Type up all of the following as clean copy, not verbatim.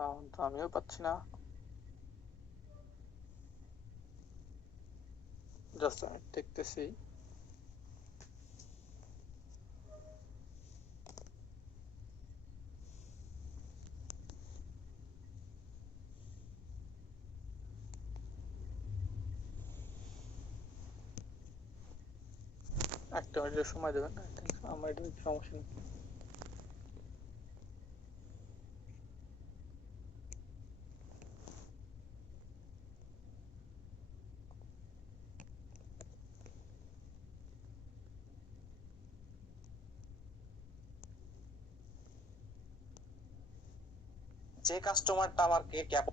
তো আমিও পাচ্ছি না। জাস্ট আমি দেখতেছি। একটা মিনিটের সময় দেবেন, আমার এটা সমস্যা নেই। যে কাস্টমারটা আমাকে ক্যাপ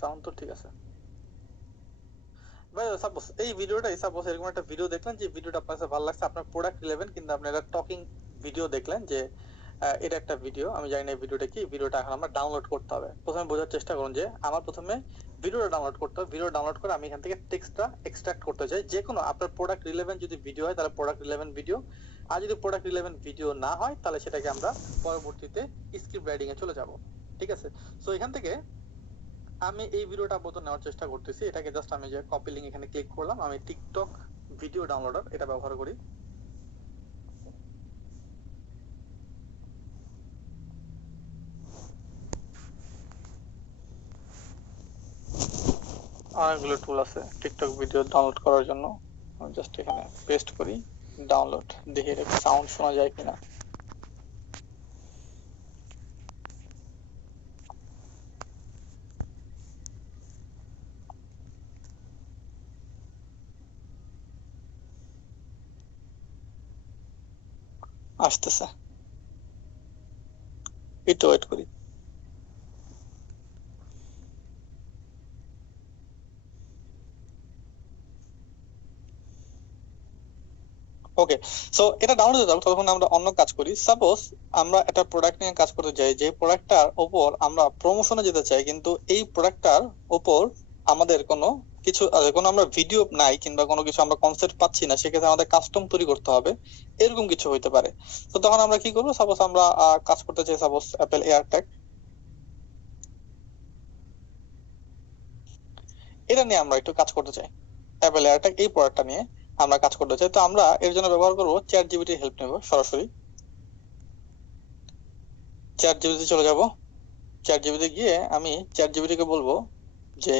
সাউন্ড তো ঠিক আছে ভাই। সাপোজ এই ভিডিওটা, সাপোজ এরকম একটা ভিডিও দেখলেন যে ভিডিওটা আপনার কাছে ভালো লাগছে, আপনার প্রোডাক্ট রিলেভেন্ট, কিন্তু আপনি একটা টকিং ভিডিও দেখলেন যে এটা একটা ভিডিও, আমি জানি না এই ভিডিওটা কি। ভিডিওটা এখন আমরা ডাউনলোড করতে হবে। প্রথমে বোঝার চেষ্টা করুন যে আমার প্রথমে ভিডিওটা ডাউনলোড করতে হবে। ভিডিও ডাউনলোড করে আমি এখান থেকে টেক্সটটা এক্সট্রাক্ট করতে চাই। যে কোনো আপনার প্রোডাক্ট রিলেভেন্ট যদি ভিডিও হয় তাহলে প্রোডাক্ট রিলেভেন্ট ভিডিও, আর যদি প্রোডাক্ট রিলেভেন্ট ভিডিও না হয় তাহলে সেটাকে আমরা পরবর্তীতে স্ক্রিপ্ট রাইটিং এ চলে যাব। ঠিক আছে? সো এখান থেকে আমি এই ভিডিওটা আপাতত নেওয়ার চেষ্টা করতেছি। এটাকে জাস্ট আমি যে কপি লিংক এখানে ক্লিক করলাম, আমি টিকটক ভিডিও ডাউনলোডার এটা ব্যবহার করি। অনেকগুলো টুল আছে টিকটক ভিডিও ডাউনলোড করার জন্য। আমি জাস্ট এখানে পেস্ট করি, ডাউনলোড, দেখি এটা সাউন্ড শোনা যায় কিনা। আসতেছে, একটু ওয়েট করি। ওকে, সো এটা ডাউনলোড হয়ে যাবে, তখন আমরা অন্য কাজ করি। সাপোজ আমরা একটা প্রোডাক্ট নিয়ে কাজ করতে চাই, যে প্রোডাক্টটার উপর আমরা প্রমোশনে যেতে চাই, কিন্তু এই প্রোডাক্টটার উপর আমাদের কোনো কিছু কোনো আমরা ভিডিও নাই কিংবা কোনো কিছু আমরা কনসেপ্ট পাচ্ছি না, সেক্ষেত্রে আমাদের কাস্টম তৈরি করতে হবে। এরকম কিছু হইতে পারে। তো তখন আমরা কি করবো? সাপোজ আমরা কাজ করতে চাই সাপোজ অ্যাপেল এয়ারট্যাগ, এটা নিয়ে আমরা একটু কাজ করতে চাই। অ্যাপেল এয়ারট্যাগ এই প্রোডাক্টটা নিয়ে আমরা কাজ করতে চাই। তো আমরা এর জন্য ব্যবহার করবো চ্যাট জিপিটির হেল্প নেব সরাসরি। চ্যাট জিপিটি চলে যাব। চ্যাট জিপিটি গিয়ে আমি চ্যাট জিপিটি কে বলবো যে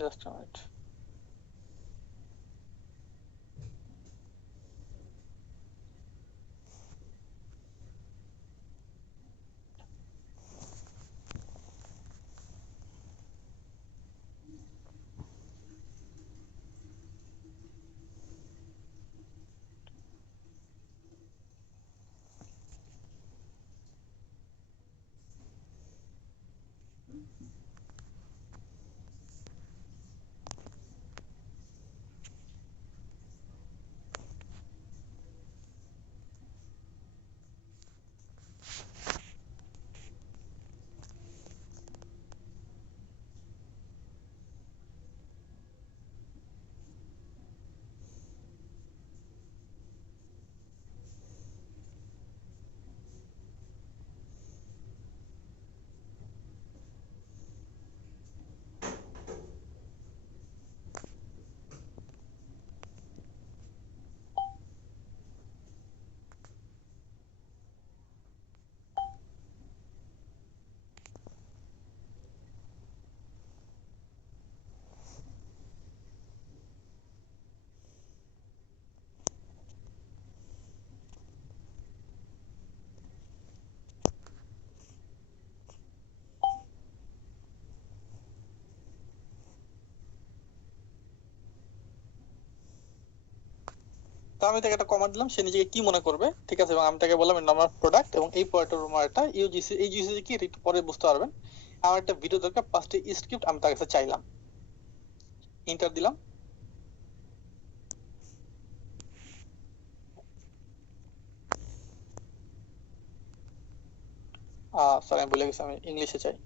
জাস্ট মিনিট। তো আমি তাকে একটা কমান্ড দিলাম, সে নিজেকে কি মনে করবে, ঠিক আছে, এবং আমি তাকে বললাম নাম্বার প্রোডাক্ট, এবং এই প্রোডাক্টের আমার একটা ইউজিসি, এই ইউজিসি কি এটা একটু পরে বুঝতে পারবেন। আমার একটা ভিডিও দরকার, 5টি স্ক্রিপ্ট আমি তার কাছে চাইলাম, ইন্টার দিলাম। সরি আমি ভুলে গেছি, আমি ইংলিশে চাই।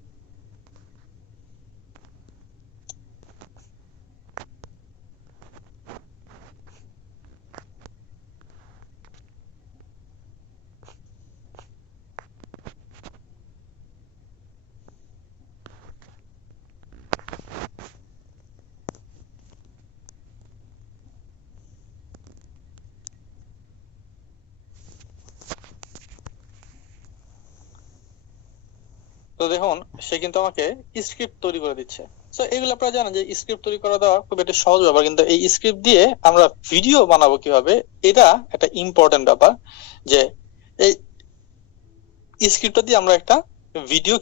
তো দেখুন সে কিন্তু আমাকে স্ক্রিপ্ট তৈরি করে দিচ্ছে। তো এগুলো আপনারা জানেন যে স্ক্রিপ্ট তৈরি করা দেওয়া খুব একটা সহজ ব্যাপার, কিন্তু এই স্ক্রিপ্ট দিয়ে আমরা ভিডিও বানাবো কিভাবে, এটা একটা ইম্পর্টেন্ট ব্যাপার। যে এই স্ক্রিপ্টটা দিয়ে আমরা একটা ভিডিও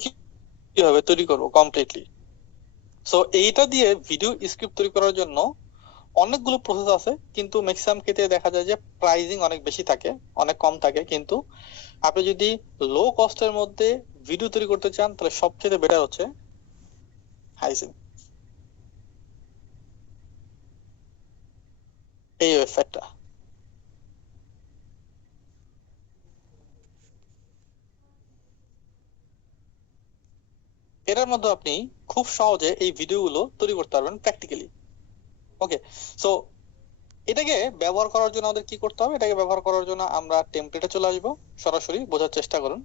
কিভাবে তৈরি করবো কমপ্লিটলি। সো এইটা দিয়ে ভিডিও স্ক্রিপ্ট তৈরি করার জন্য অনেকগুলো প্রসেস আছে, কিন্তু ম্যাক্সিমাম ক্ষেত্রে দেখা যায় যে প্রাইসিং অনেক বেশি থাকে, অনেক কম থাকে। কিন্তু আপনি যদি লো কস্টের মধ্যে ভিডিও তৈরি করতে চান, তাহলে সবচেয়ে বেটার হচ্ছে হাইসিন, এই ওয়েবসাইটটা। এটার মধ্যে আপনি খুব সহজে এই ভিডিওগুলো তৈরি করতে পারবেন প্র্যাকটিক্যালি। ওকে, সো এটাকে ব্যবহার করার জন্য আমাদের কি করতে হবে, এটাকে ব্যবহার করার জন্য আমরা টেমপ্লেটে চলে আসবো। সরাসরি বোঝার চেষ্টা করুন,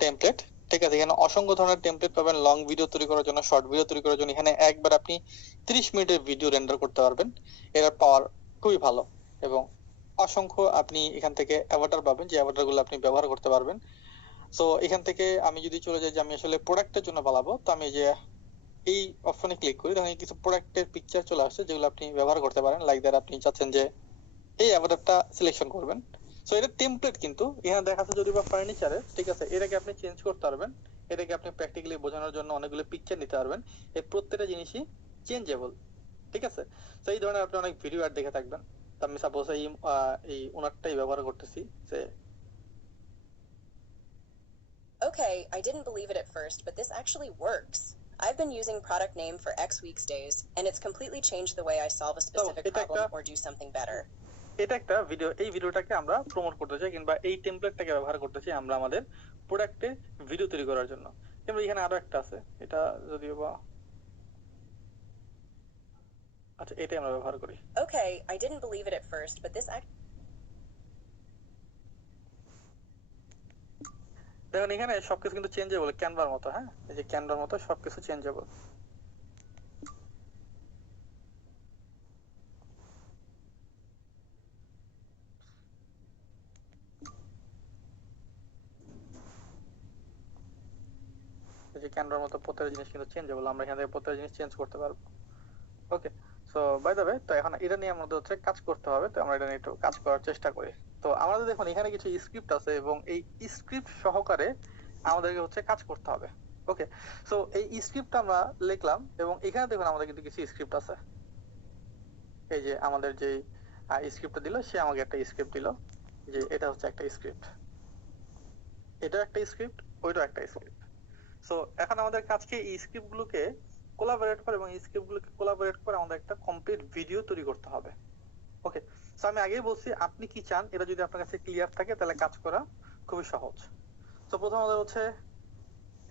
টেমপ্লেট, ঠিক আছে। এখানে অসংখ্য ধরনের টেমপ্লেট পাবেন, লং ভিডিও তৈরি করার জন্য, শর্ট ভিডিও তৈরি করার জন্য। এখানে একবার আপনি 30 মিনিটের ভিডিও রেন্ডার করতে পারবেন, এর পাওয়ার খুবই ভালো। এবং অসংখ্য আপনি এখান থেকে অ্যাভাটার পাবেন, যে অ্যাভাটার গুলো আপনি ব্যবহার করতে পারবেন। সো এখান থেকে আমি যদি চলে যাই যে আমি আসলে প্রোডাক্টের জন্য বানাবো, তো আমি যে এই অপশনে ক্লিক করি, তখন কিছু প্রোডাক্টের পিকচার চলে আসছে যেগুলো আপনি ব্যবহার করতে পারেন। লাইক দ্যাট আপনি চাচ্ছেন যে এই অ্যাভাটারটা সিলেকশন করবেন। সো এটা টেমপ্লেট, কিন্তু এখানে দেখা যাচ্ছে যদি বা ফার্নিচারে, ঠিক আছে, এটাকে আপনি চেঞ্জ করতে পারবেন। এটাকে আপনি প্র্যাকটিক্যালি বোঝানোর জন্য অনেকগুলো পিকচার নিতে পারবেন। এই প্রত্যেকটা জিনিসই চেঞ্জেবল, ঠিক আছে। তো এই ধরনের আপনি অনেক ভিডিও অ্যাড দেখে থাকবেন। তো আমি সাপোজ এই ওনারটাই ব্যবহার করতেছি যে Okay, I didn't believe it at first, but this actually works. I've been using product name for X weeks days, and it's completely changed the way I solve a specific এটা একটা problem or do something better. এটা একটা ভিডিও, এই ভিডিওটাকে আমরা প্রমোট করতে চাই, কিংবা এই টেমপ্লেটটাকে ব্যবহার করতে চাই আমরা আমাদের প্রোডাক্টে ভিডিও তৈরি করার জন্য। কিংবা এখানে আরো একটা আছে, এটা যদিও বা, আচ্ছা এটাই আমরা ব্যবহার করি। Okay, I didn't believe it at first, but this দেখুন এখানে সবকিছু কিন্তু চেঞ্জেবল, ক্যানভার মতো। হ্যাঁ, এই যে ক্যানভার মতো সবকিছু চেঞ্জেবল। এই যে ক্যানভার মতো প্রত্যেকটা জিনিস কিন্তু চেঞ্জেবল, আমরা এখান থেকে প্রত্যেকটা জিনিস চেঞ্জ করতে পারবো। ওকে, সো বাই দ্য ওয়ে, তো এখন এটা নিয়ে আমাদের হচ্ছে কাজ করতে হবে। তো আমরা এটা নিয়ে একটু কাজ করার চেষ্টা করি। তো আমাদের দেখুন এখানে কিছু স্ক্রিপ্ট আছে, এবং এই স্ক্রিপ্ট সহকারে আমাদেরকে হচ্ছে কাজ করতে হবে। ওকে, সো এই স্ক্রিপ্ট আমরা লিখলাম, এবং এখানে দেখুন আমাদের কিন্তু কিছু স্ক্রিপ্ট আছে। এই যে আমাদের যে স্ক্রিপ্টটা দিল, সে আমাকে একটা স্ক্রিপ্ট দিল, যে এটা হচ্ছে একটা স্ক্রিপ্ট, এটা একটা স্ক্রিপ্ট, ওইটাও একটা স্ক্রিপ্ট। সো এখন আমাদের কাজকে এই স্ক্রিপ্ট গুলোকে কোলাবোরেট করে, এবং এই স্ক্রিপ্ট গুলোকে কোলাবোরেট করে আমাদের একটা কমপ্লিট ভিডিও তৈরি করতে হবে। ওকে, সো আমি আগেই বলছি, আপনি কি চান এটা যদি আপনার কাছে ক্লিয়ার থাকে, তাহলে কাজ করা খুবই সহজ। তো প্রথম আমাদের হচ্ছে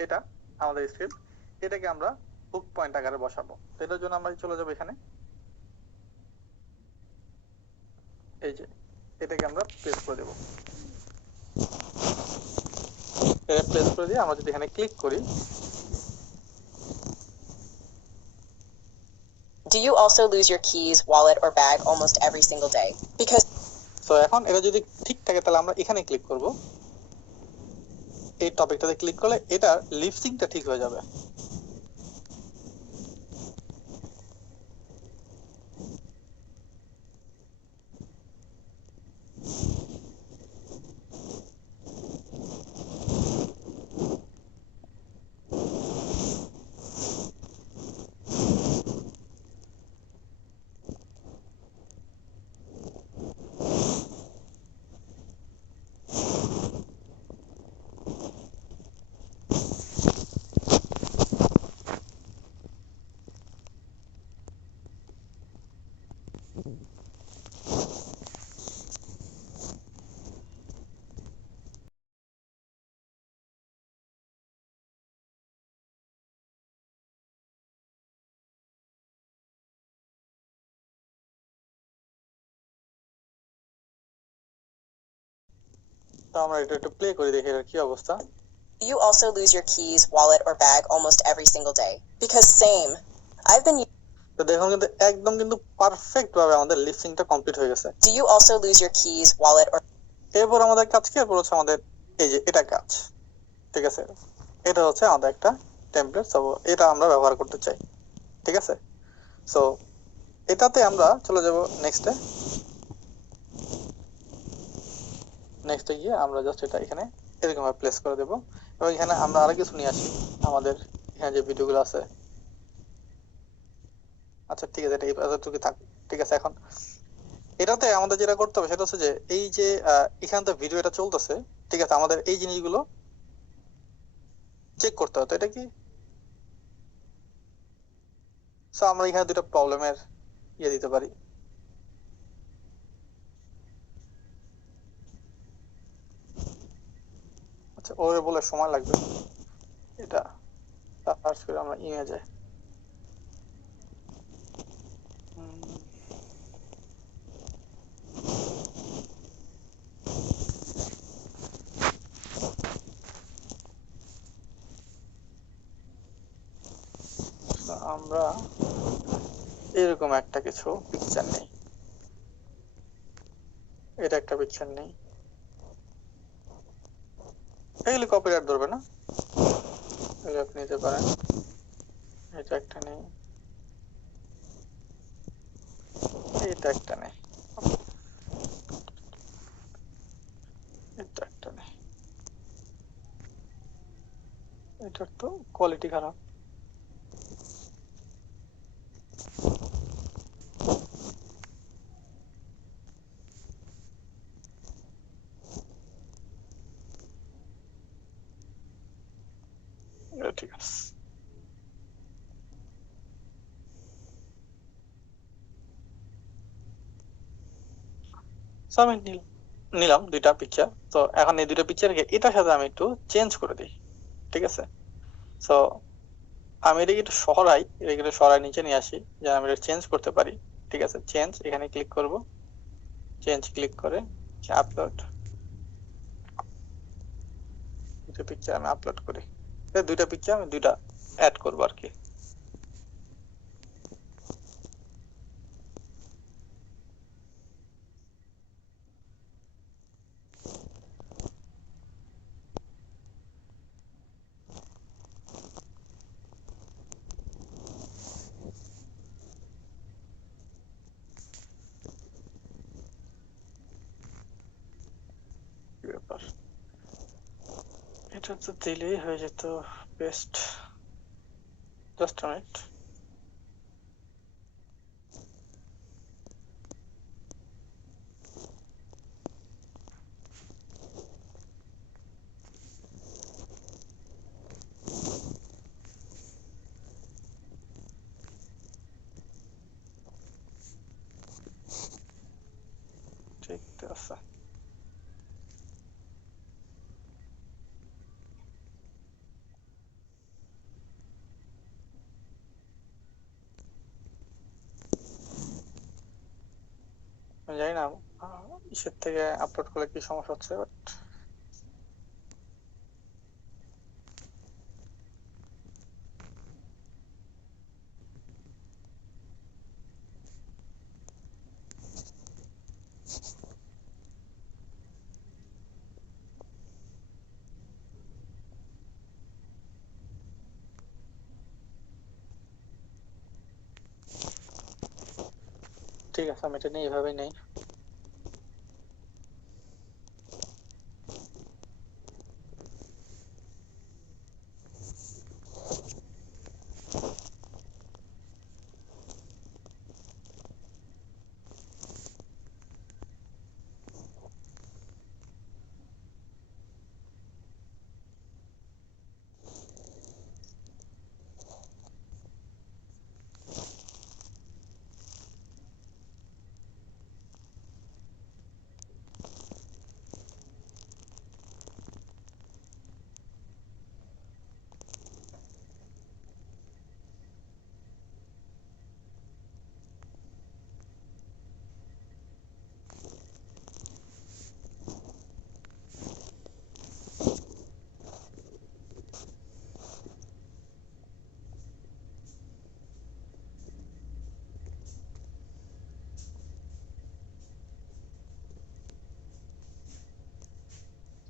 এটা আমাদের স্ক্রিপ্ট, এটাকে আমরা হুক পয়েন্ট আকারে বসাবো। তো এটার জন্য আমরা চলে যাবো এখানে, এই যে এটাকে আমরা প্লেস করে দেবো। এটা প্লেস করে দিয়ে আমরা যদি এখানে ক্লিক করি, Do you also lose your keys, wallet, or bag almost every single day? Because তো এখন এটা যদি ঠিক থাকে, তাহলে আমরা এখানে ক্লিক করব। এই টপিকটাতে ক্লিক করলে এটা লিপসিংটা ঠিক হয়ে যাবে। তো আমরা এটা একটু প্লে করে দেখি এর কি অবস্থা। You also lose your keys, wallet, or bag almost every single day. Because same. I've been. তো দেখুন কিন্তু একদম কিন্তু পারফেক্ট ভাবে আমাদের লিপসিংটা কমপ্লিট হয়ে গেছে। Do you also lose your keys, wallet, or. এরপর আমাদের কাজ কি, এরপর হচ্ছে আমাদের এই যে এটা কাজ, ঠিক আছে, এটা হচ্ছে আমাদের একটা টেমপ্লেট, সো এটা আমরা ব্যবহার করতে চাই, ঠিক আছে। সো এটাতে আমরা চলে যাব নেক্সটে। নেক্সটে গিয়ে আমরা জাস্ট এটা এখানে এরকম ভাবে প্লেস করে দেব, এবং এখানে আমরা আরো কিছু নিয়ে আসি আমাদের এখানে যে ভিডিওগুলো আছে। আচ্ছা ঠিক আছে, এটা এতটুকু থাক, ঠিক আছে। এখন এটাতে আমাদের যেটা করতে হবে সেটা হচ্ছে যে এই যে এখানে তো ভিডিও এটা চলতেছে, ঠিক আছে, আমাদের এই জিনিসগুলো চেক করতে হবে। তো এটা কি, সো আমরা এখানে দুটো প্রবলেমের দিতে পারি। আচ্ছা ওরে বলে সময় লাগবে, এটা সার্চ করে আমরা ইমেজে আমরা এরকম একটা কিছু পিকচার নেই, এটা একটা পিকচার নেই, এগুলি কপিরাইট ধরবে না, এগুলো আপনি নিতে পারেন। এটা একটা নেই, এটা একটা নেই, এটা একটা নেই, এটার তো কোয়ালিটি খারাপ। এটা ঠিক আছে। So, আমি নিলাম দুইটা পিকচার। তো এখন এই দুইটা পিকচারকে এটার সাথে আমি একটু চেঞ্জ করে দিই, ঠিক আছে। সো আমি এটাকে একটু সরাই, এটাকে একটু সরাই নিচে নিয়ে আসি, যেন আমি এটা চেঞ্জ করতে পারি, ঠিক আছে। চেঞ্জ, এখানে ক্লিক করব, চেঞ্জ ক্লিক করে আপলোড, দুটো পিকচার আমি আপলোড করি। এই দুইটা পিকচার আমি দুইটা অ্যাড করবো আর কি। কি ব্যাপার, এটা তো দিলেই হয়ে যেত বেস্ট। Just minute. ঠিক আছে, আমি জানি না ইসের থেকে আপলোড করলে কি সমস্যা হচ্ছে, বাট ঠিক আছে, আমি এটা নিয়ে এইভাবেই নেই।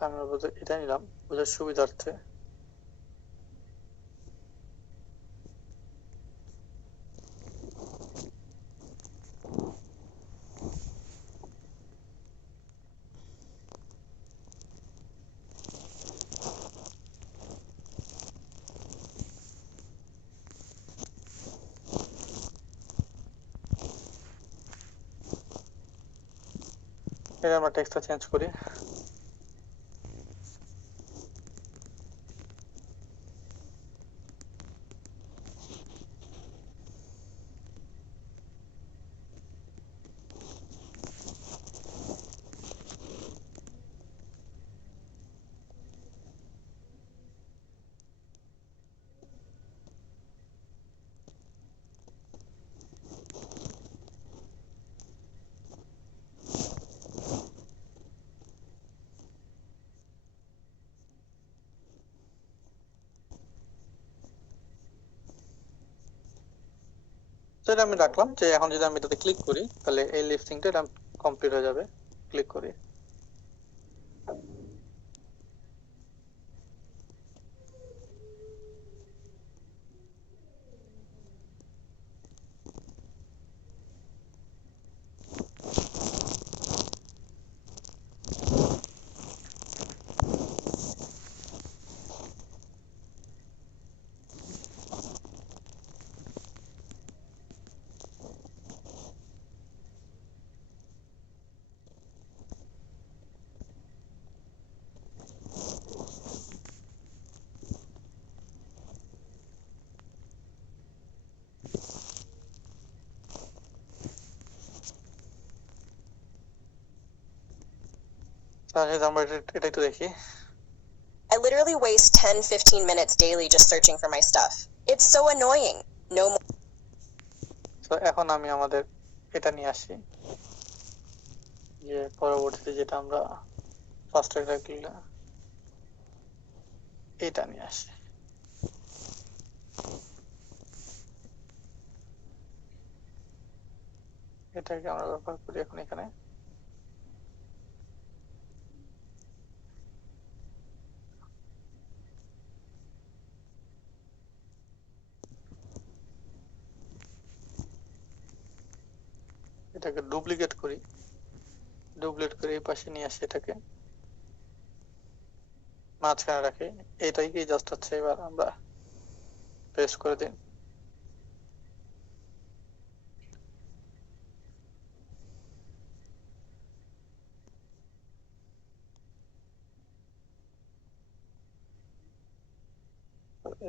আমি এটা নিলাম বোঝার সুবিধার্থে। এটা আমরা টেক্সটটা চেঞ্জ করি। তো এটা আমি রাখলাম যে এখন যদি আমি এটাতে ক্লিক করি তাহলে এই লিপসিংটা এটা কমপ্লিট হয়ে যাবে। ক্লিক করি। তাহলে আমরা এটা একটু দেখি। I literally waste 10-15 minutes daily just searching for my stuff. It's so annoying. No more. তো এখন আমি আমাদের এটা নিয়ে আসি যে পরবর্তীতে যেটা আমরা ফার্স্ট এটা নিয়ে আসি। এটাকে আমরা ব্যবহার করি এখন এখানে। এটাকে ডুপ্লিকেট করি। ডুপ্লিকেট করে এই পাশে নিয়ে আসি, এটাকে মাঝখানে রাখি। এটাই কি জাস্ট হচ্ছে এবার আমরা পেস্ট করে দিন।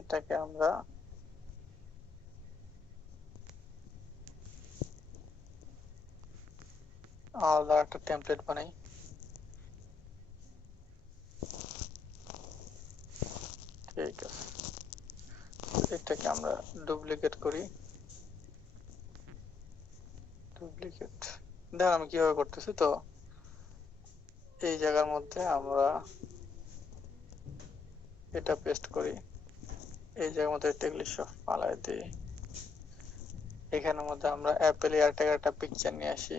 এটাকে আমরা আলাদা একটা টেমপ্লেট বানাই। ঠিক আছে, এটাকে আমরা ডুপ্লিকেট করি। ডুপ্লিকেট দেখেন আমি কিভাবে করতেছি। তো এই জায়গার মধ্যে আমরা এটা পেস্ট করি, এই জায়গার মধ্যে টেগুলি সব পালাই দিই। এখানের মধ্যে আমরা অ্যাপেল এয়ারট্যাগের একটা পিকচার নিয়ে আসি।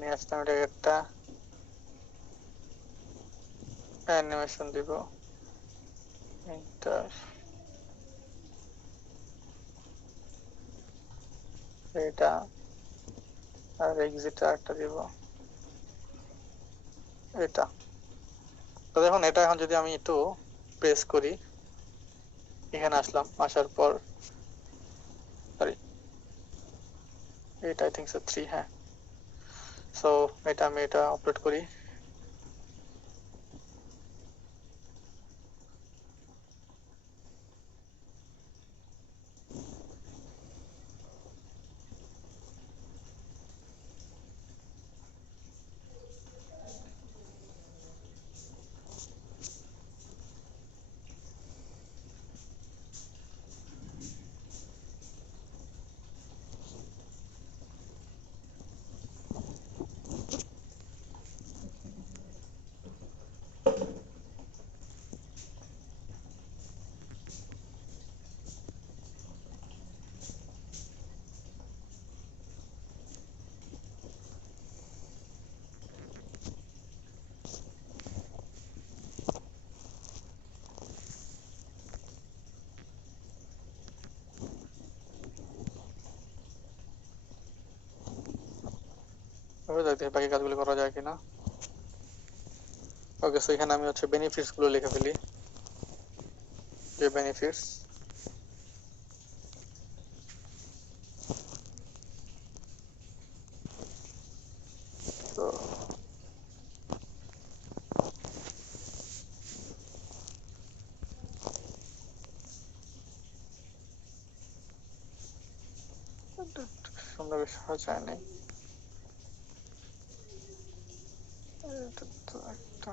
নিয়ে আসলাম, এটাকে একটা অ্যানিমেশন দিব। এন্টার, এটা আর এক্সিট আরেকটা দিব এটা। তো দেখুন এটা এখন যদি আমি একটু প্রেস করি, এখানে আসলাম, আসার পর সরি এটা আই থিংক সো 3, হ্যাঁ। সো এটা আমি এটা আপলোড করি। হবে, দেখি বাকি কাজগুলো করা যায় কিনা। ওকে, সো এখানে আমি হচ্ছে বেনিফিটস গুলো লিখে ফেলি, যে বেনিফিটস। তো সুন্দর সাজায় নেই, এটা তো একটা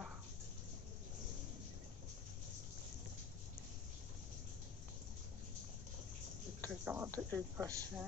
ঠিক আমাদের এই পাশে।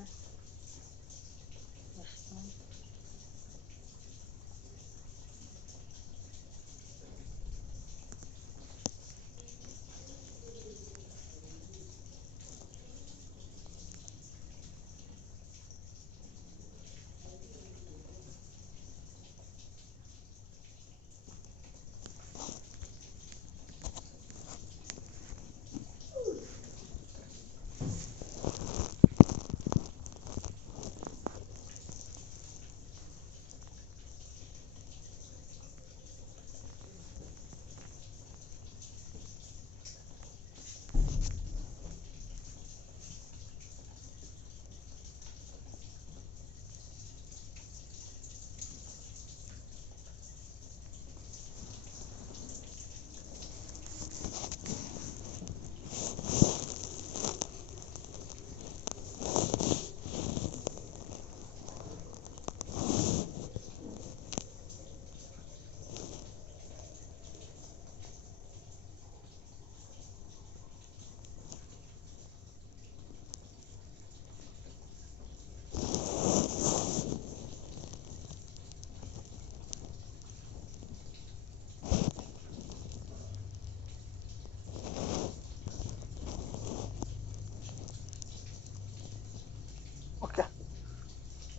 ওকে,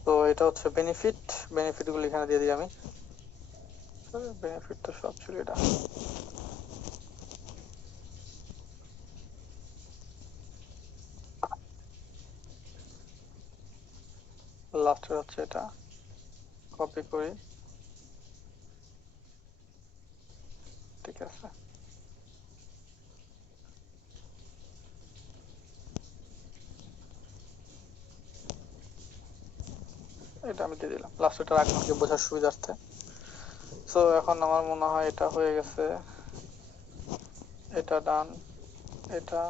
তো এটা হচ্ছে বেনিফিট। বেনিফিট গুলো এখানে দিয়ে দিই আমি। বেনিফিট তো সব ছিল এটা। লাস্ট হচ্ছে এটা, কপি করি, ঠিক আছে। এটা আমি দিয়ে দিলাম, লাস্ট এটা আপনাকে বোঝার সুবিধার্থে। সো এখন আমার মনে হয় এটা হয়ে গেছে, এটা ডান, এটা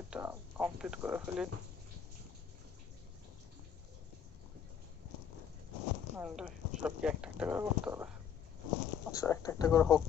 এটা কমপ্লিট করে ফেলি। সব কি একটা একটা করে করতে হবে? আচ্ছা, একটা একটা করে হোক।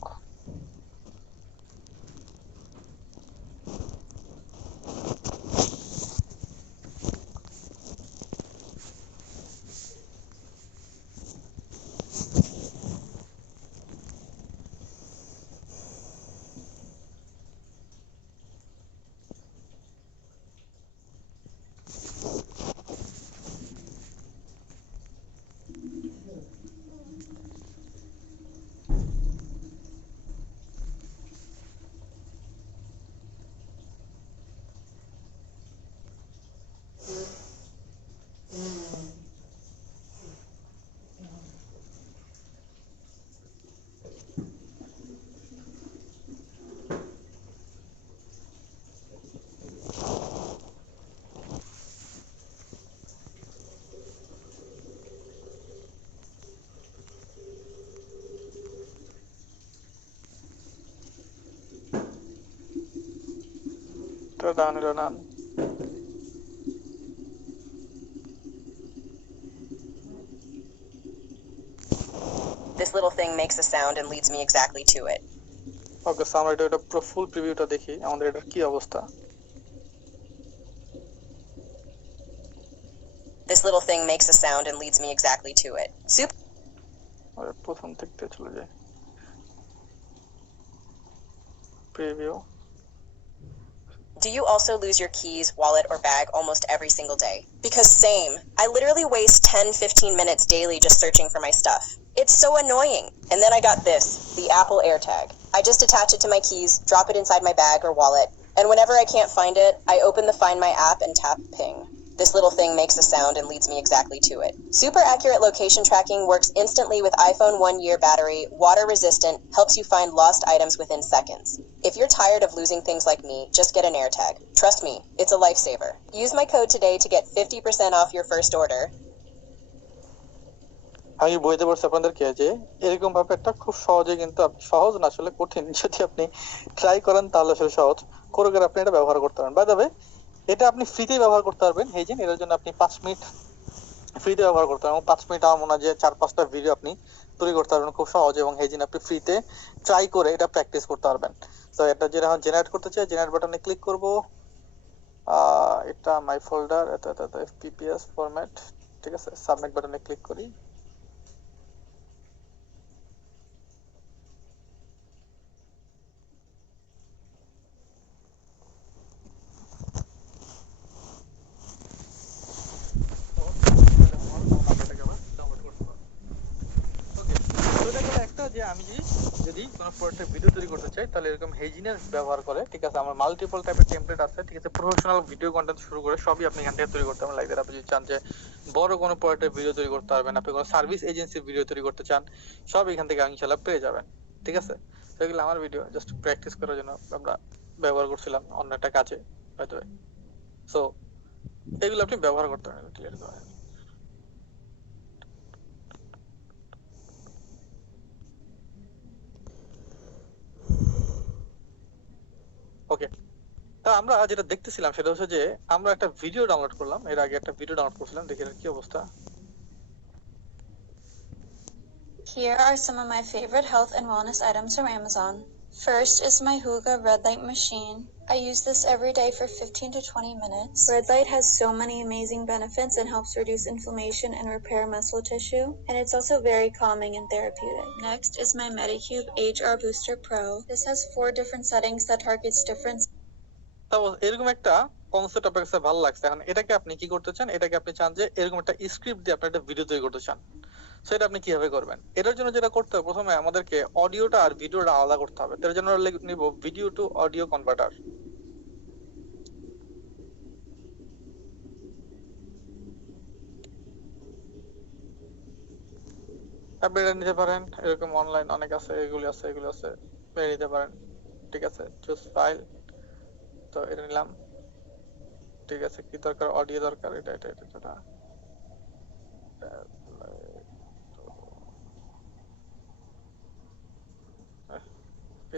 তো ডান হলো ডান। This little thing makes a sound and leads me exactly to it. ওকে, সো আমরা এটা পুরো ফুল প্রিভিউটা দেখি আমাদের এটার কি অবস্থা। This little thing makes a sound and leads me exactly to it. প্রথম থেকে চলে যাই, preview. Do you also lose your keys, wallet, or bag almost every single day? Because same. I literally waste 10-15 minutes daily just searching for my stuff. It's so annoying. And then I got this, the Apple AirTag. I just attach it to my keys, drop it inside my bag or wallet, and whenever I can't find it, I open the Find My app and tap Ping. This little thing makes a sound and leads me exactly to it. Super accurate location tracking works instantly with iPhone 1-year battery, water resistant, helps you find lost items within seconds. If you're tired of losing things like me, just get an AirTag. Trust me, it's a lifesaver. Use my code today to get 50% off your first order. আমি বইতে পড়ছি আপনাদেরকে যে এরকম ভাবে একটা খুব সহজে কিন্তু সহজ না আসলে কঠিন যদি আপনি ট্রাই করেন তাহলে আসলে সহজ করে করে আপনি এটা ব্যবহার করতে পারেন বাই দ্য ওয়ে এটা আপনি ফ্রিতে ব্যবহার করতে পারবেন এই যে এর জন্য আপনি 5 মিনিট ফ্রিতে ব্যবহার করতে পারবেন 5 মিনিট আমার মনে হয় যে 4-5টা ভিডিও আপনি তৈরি করতে পারবেন খুব সহজে এবং এই আপনি ফ্রিতে ট্রাই করে এটা প্র্যাকটিস করতে পারবেন তো এটা যেটা এখন জেনারেট করতে চাই জেনারেট বাটনে ক্লিক করব এটা মাই ফোল্ডার এটা fpps ফরম্যাট ঠিক আছে সাবমিট বাটনে ক্লিক করি যে আমি যদি কোনো প্রোডাক্টের ভিডিও তৈরি করতে চাই তাহলে এরকম হেজিনের ব্যবহার করে ঠিক আছে আমার মাল্টিপল টাইপের টেমপ্লেট আছে ঠিক আছে প্রফেশনাল ভিডিও কন্টেন্ট শুরু করে সবই আপনি এখান থেকে তৈরি করতে পারবেন লাইক দ্যাট আপনি যদি চান যে বড় কোনো প্রোডাক্টের ভিডিও তৈরি করতে পারবেন আপনি কোনো সার্ভিস এজেন্সির ভিডিও তৈরি করতে চান সব এখান থেকে ইনশাআল্লাহ পেয়ে যাবেন ঠিক আছে সেগুলো আমার ভিডিও জাস্ট প্র্যাকটিস করার জন্য আমরা ব্যবহার করছিলাম অন্য একটা কাজে হয়তো সো এগুলো আপনি ব্যবহার করতে পারেন ক্লিয়ার করে ওকে তা আমরা যেটা দেখতেছিলাম সেটা হচ্ছে যে আমরা একটা ভিডিও ডাউনলোড করলাম এর আগে একটা ভিডিও ডাউনলোড করছিলাম দেখি এর কি অবস্থা Here are some of my favorite health and wellness items from Amazon. First is my Huga red light machine. I use this every day for 15 to 20 minutes. Red light has so many amazing benefits and helps reduce inflammation and repair muscle tissue, and it's also very calming and therapeutic. Next is my Medicube HR Booster Pro. This has 4 different settings that targets different তাও এরকম একটা কনসেপ্ট আপনার কাছে ভালো লাগছে এখন এটাকে আপনি কি করতে চান এটাকে আপনি চান যে এরকম একটা স্ক্রিপ্ট দিয়ে আপনি একটা ভিডিও তৈরি করতে চান সেটা আপনি কিভাবে করবেন এটার জন্য যেটা করতে হবে প্রথমে আমাদেরকে অডিওটা আর ভিডিওটা আলাদা করতে হবে এর জন্য নিব ভিডিও টু অডিও কনভার্টার আপনি এটা নিতে পারেন এরকম অনলাইন অনেক আছে এগুলো আছে পেয়ে নিতে পারেন ঠিক আছে চুজ ফাইল তো এটা নিলাম ঠিক আছে কি দরকার অডিও দরকার এটা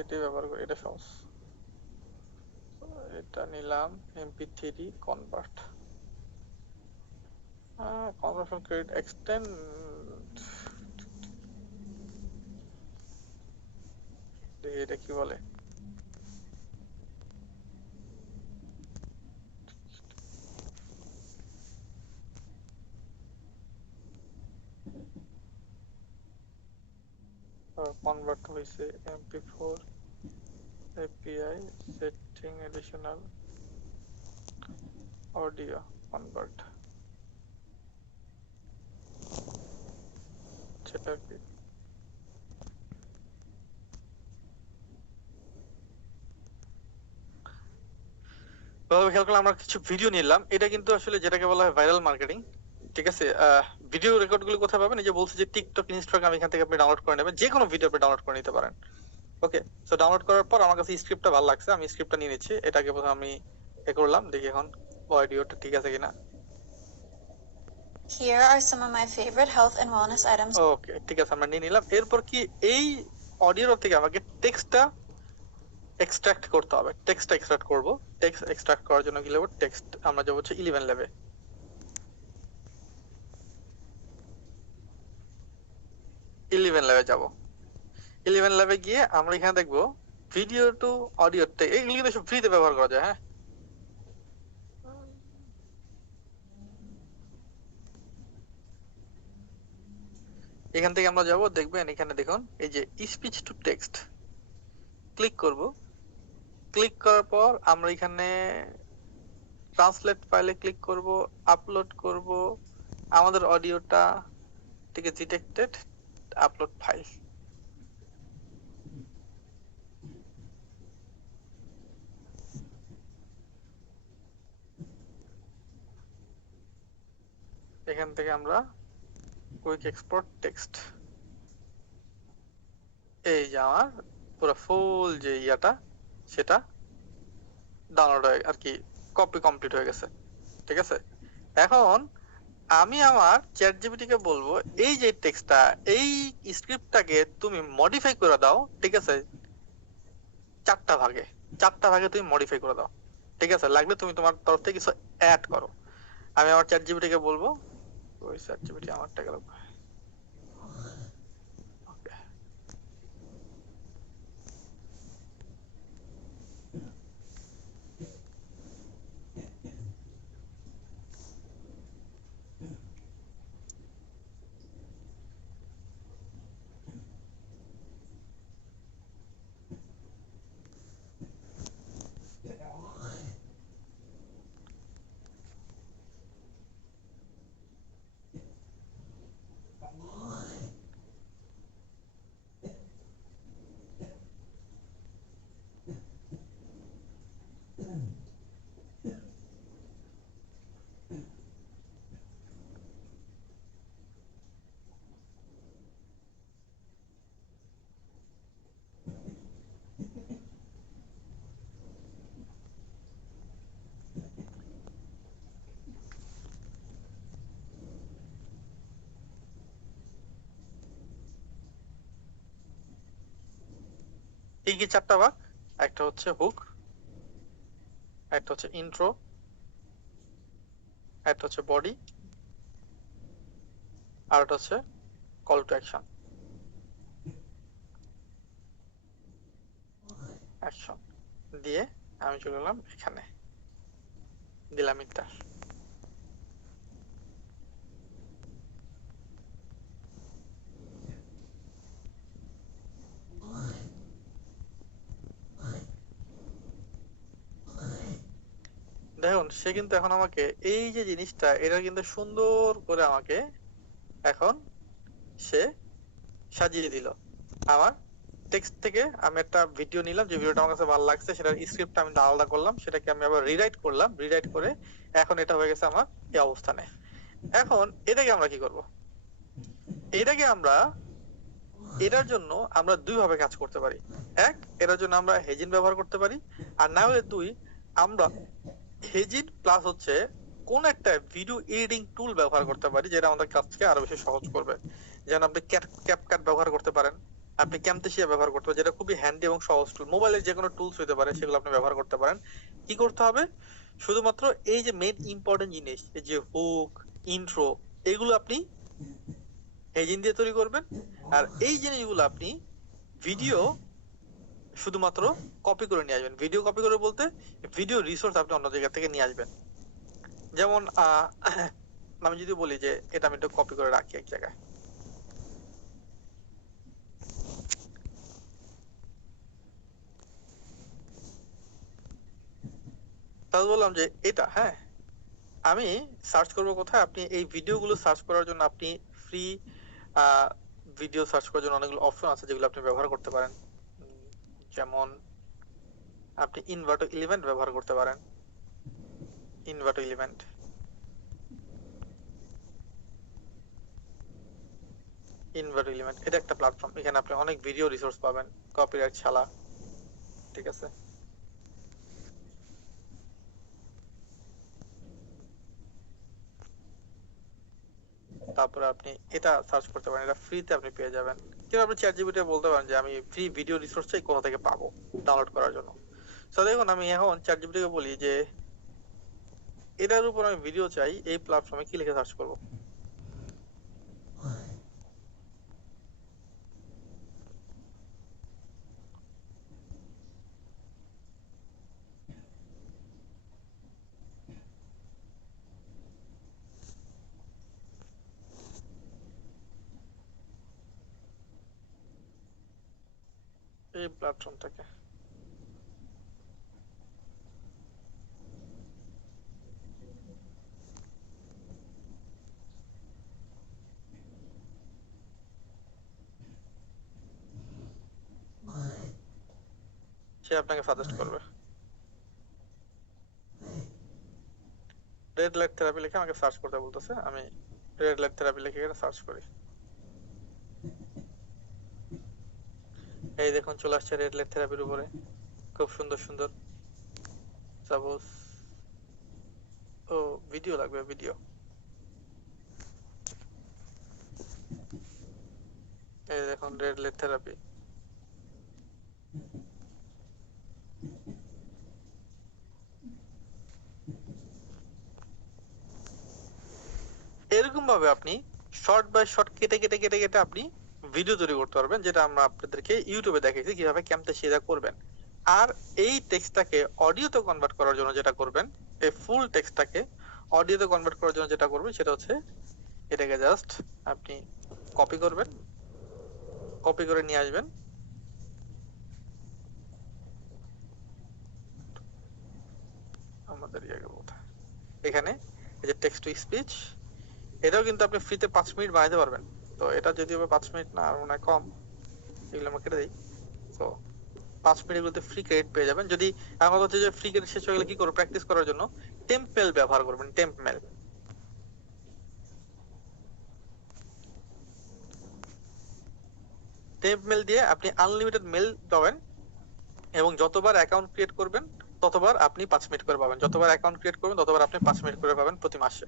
এটি ব্যবহার করি এটা সহজ এটা নিলাম mp3 convert conversion credit extend এটা কি বলে convert হইছে mp4 api setting additional audio convert সেটা কি তবে খেয়াল করলাম আমরা কিছু ভিডিও নিলাম এটা কিন্তু আসলে যেটাকে বলা হয় ভাইরাল মার্কেটিং ঠিক আছে ভিডিও রেকর্ড গুলো কোথায় পাবেন এই যে বলছে যে টিকটক ইনস্টাগ্রাম এখান থেকে আপনি ডাউনলোড করে নেবেন যে কোনো ভিডিও আপনি ডাউনলোড করে নিতে পারেন ওকে সো ডাউনলোড করার পর আমার কাছে স্ক্রিপ্টটা ভালো লাগছে আমি স্ক্রিপ্টটা নিয়ে নিচ্ছি এটাকে প্রথমে আমি এ করলাম দেখি এখন অডিওটা ঠিক আছে কিনা Here are some of my favorite health and wellness items. ওকে ঠিক আছে আমরা নিয়ে নিলাম এরপর কি এই অডিওর থেকে আমাকে টেক্সটটা এক্সট্রাক্ট করতে হবে টেক্সটটা এক্সট্রাক্ট করব টেক্সট এক্সট্রাক্ট করার জন্য কি লিখব টেক্সট আমরা যাব হচ্ছে 11 লেভেল 11 লেভেল যাব 11 লেভেল গিয়ে আমরা এখানে দেখব ভিডিও টু অডিও এইগুলো কিন্তু সব ফ্রিতে ব্যবহার করা যায় হ্যাঁ এখান থেকে আমরা যাব দেখবেন এখানে দেখুন এই যে স্পিচ টু টেক্সট ক্লিক করব ক্লিক করার পর আমরা এখানে ট্রান্সলেট ফাইলে ক্লিক করব আপলোড করব আমাদের অডিওটা ঠিক আছে ডিটেক্টেড আপলোড ফাইল এখান থেকে আমরা কুইক এক্সপোর্ট টেক্সট, এই যে আমার পুরো ফুল যে ইয়াটা সেটা ডাউনলোড হয়ে আর কি কপি কমপ্লিট হয়ে গেছে। ঠিক আছে, এখন আমি আমার চ্যাট জিপিটি কে বলবো এই যে টেক্সটটা, এই স্ক্রিপ্টটাকে তুমি মডিফাই করে দাও। ঠিক আছে, চারটা ভাগে তুমি মডিফাই করে দাও। ঠিক আছে, লাগলে তুমি তোমার তরফ থেকে কিছু অ্যাড করো। আমি আমার চ্যাট জিপিটি কে বলবো, ওই চ্যাট জিপিটি আমারটা গেল। ওকে, কি কি চারটা ভাগ? একটা হচ্ছে হুক, একটা হচ্ছে ইন্ট্রো, একটা হচ্ছে বডি, আর একটা হচ্ছে কল টু অ্যাকশন। অ্যাকশন দিয়ে আমি চলে গেলাম এখানে, দিলাম ইন্টার। দেখুন সে কিন্তু এখন আমাকে এই যে জিনিসটা, এটা কিন্তু সুন্দর করে আমাকে এখন সে সাজিয়ে দিল। আমার টেক্সট থেকে আমি একটা ভিডিও নিলাম, যে ভিডিওটা আমার কাছে ভালো লাগছে, সেটার স্ক্রিপ্টটা আমি আলাদা করলাম, সেটাকে আমি আবার রিরাইট করলাম, রিরাইট করে এখন এটা হয়ে গেছে আমার এই অবস্থানে। এখন এটাকে আমরা কি করব? এটাকে আমরা, এটার জন্য আমরা দুই ভাবে কাজ করতে পারি। এক, এটার জন্য আমরা হেজিন ব্যবহার করতে পারি, আর না হলে দুই, আমরা হেজিন প্লাস হচ্ছে কোন একটা ভিডিও এডিটিং টুল ব্যবহার করতে পারি, যেটা আমাদের কাজকে আরো বেশি সহজ করবে। যেমন আপনি ক্যাপকাট ব্যবহার করতে পারেন, আপনি ক্যামতেশিয়া ব্যবহার করতে পারেন, যেটা খুবই হ্যান্ডি এবং সহজ টুল। মোবাইলের যে কোনো টুলস হতে পারে, সেগুলো আপনি ব্যবহার করতে পারেন। কি করতে হবে? শুধুমাত্র এই যে মেইন ইম্পর্টেন্ট জিনিস, এই যে হুক, ইন্ট্রো, এগুলো আপনি হেজিন দিয়ে তৈরি করবেন। আর এই জিনিসগুলো আপনি ভিডিও শুধুমাত্র কপি করে নিয়ে আসবেন। ভিডিও কপি করে বলতে ভিডিও রিসোর্স আপনি অন্য জায়গা থেকে নিয়ে আসবেন। যেমন আমি যদি বলি যে এটা আমি একটু কপি করে রাখি এক জায়গায়, তাহলে বললাম যে এটা, হ্যাঁ, আমি সার্চ করব কোথায়? আপনি এই ভিডিওগুলো সার্চ করার জন্য আপনি ফ্রি ভিডিও সার্চ করার জন্য অনেকগুলো অপশন আছে, যেগুলো আপনি ব্যবহার করতে পারেন। যেমন আপনি ইনভার্টো এলিমেন্ট ব্যবহার করতে পারেন। ইনভার্টো এলিমেন্ট, এটা একটা প্ল্যাটফর্ম। এখানে আপনি অনেক ভিডিও রিসোর্স পাবেন কপিরাইট ছাড়া। ঠিক আছে, তারপরে আপনি এটা সার্চ করতে পারেন, এটা ফ্রিতে আপনি পেয়ে যাবেন। কিন্তু আপনি চ্যাট জিপিটি বলতে পারেন যে আমি ফ্রি ভিডিও রিসোর্স চাই, কোথা থেকে পাবো ডাউনলোড করার জন্য। তো দেখুন আমি এখন চ্যাট জিপিটি কে বলি যে এটার উপর আমি ভিডিও চাই, এই প্ল্যাটফর্মে কি লিখে সার্চ করব? এই প্ল্যাটফর্মটাকে সে আপনাকে সাজেস্ট করবে। রেড লাইট থেরাপি লিখে আমাকে সার্চ করতে বলতেছে, আমি রেড লাইট থেরাপি লিখে এখানে সার্চ করি, এই দেখুন চলে আসছে রেড লাইট থেরাপির উপরে খুব সুন্দর সুন্দর। সাপোজ ও ভিডিও লাগবে, ভিডিও, এই দেখুন রেড লাইট থেরাপি। এরকম ভাবে আপনি শর্ট বাই শর্ট কেটে কেটে কেটে কেটে আপনি ভিডিও তৈরি করতে পারবেন, যেটা আমরা আপনাদেরকে ইউটিউবে দেখাইছি কিভাবে ক্যামতাসিয়া করবেন। আর এই টেক্সটটাকে অডিওতে কনভার্ট করার জন্য যেটা করবেন, এই ফুল টেক্সটটাকে অডিওতে কনভার্ট করার জন্য যেটা করবেন সেটা হচ্ছে এটাকে জাস্ট আপনি কপি করবেন, কপি করে নিয়ে আসবেন, আমাদের এখানে এই যে টেক্সট টু স্পিচ, এটাও কিন্তু আপনি ফ্রিতে 5 মিনিট বানাইতে পারবেন। তো এটা যদিও 5 মিনিট না, আর মনে হয় কম, এগুলো আমরা কেটে দিই। তো 5 মিনিট গুলোতে ফ্রি ক্রেডিট পেয়ে যাবেন। যদি আমার হচ্ছে যে ফ্রি ক্রেডিট শেষ হয়ে গেলে কি করব, প্র্যাকটিস করার জন্য টেম্পমেল ব্যবহার করবেন। টেম্পমেল, টেম্পমেল দিয়ে আপনি আনলিমিটেড মেল পাবেন এবং যতবার অ্যাকাউন্ট ক্রিয়েট করবেন ততবার আপনি 5 মিনিট করে পাবেন, যতবার অ্যাকাউন্ট ক্রিয়েট করবেন ততবার আপনি 5 মিনিট করে পাবেন প্রতি মাসে।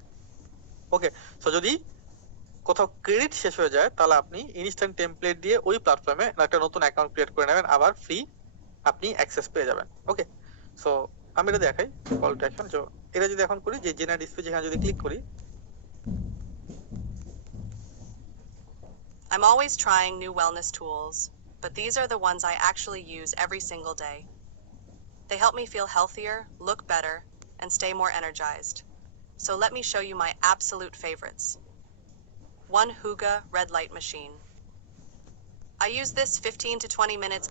ওকে, সো যদি কোথাও ক্রেডিট শেষ হয়ে যায় তাহলে আপনি ইনস্ট্যান্ট টেমপ্লেট দিয়ে ওই প্ল্যাটফর্মে একটা নতুন অ্যাকাউন্ট ক্রিয়েট করে নেবেন, আবার ফ্রি আপনি অ্যাক্সেস পেয়ে যাবেন। ওকে, সো আমি এটা দেখাই কল টু অ্যাকশন। সো এটা যদি এখন করি যে জেনারেট স্পিচ, এখানে যদি ক্লিক করি, I'm always trying new wellness tools, but these are the ones I actually use every single day. They help me feel healthier, look better, and stay more energized. So let me show you my absolute favorites. One Huga red light machine. I use this 15 to 20 minutes.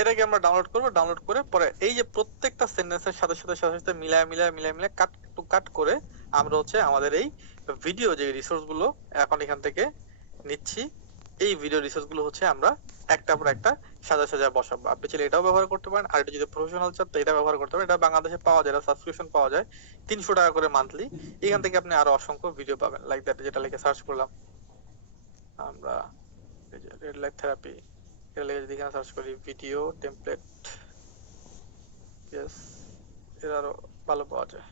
এটাকে আমরা ডাউনলোড করব, ডাউনলোড করে পরে এই যে প্রত্যেকটা সেন্টেন্সের সাথে সাথে সাথে সাথে মিলায় মিলায় মিলায় মিলায় কাট টু কাট করে আমরা হচ্ছে আমাদের এই ভিডিও যে রিসোর্স গুলো এখন এখান থেকে নিচ্ছি, এই ভিডিও রিসোর্স গুলো হচ্ছে আমরা একটা পর একটা সাজা সাজা বসাবো। আপনি চাইলে এটাও ব্যবহার করতে পারেন, আর এটা যদি প্রফেশনাল চান তো এটা ব্যবহার করতে পারেন। এটা বাংলাদেশে পাওয়া যায়, সাবস্ক্রিপশন পাওয়া যায় 300 টাকা করে মান্থলি। এখান থেকে আপনি আরো অসংখ্য ভিডিও পাবেন লাইক দ্যাট, যেটা লিখে সার্চ করলাম আমরা, এই যে রেড লাইট থেরাপি, এটা লিখে যদি এখানে সার্চ করি ভিডিও টেমপ্লেট, ইয়েস, এর আরো ভালো পাওয়া যায়।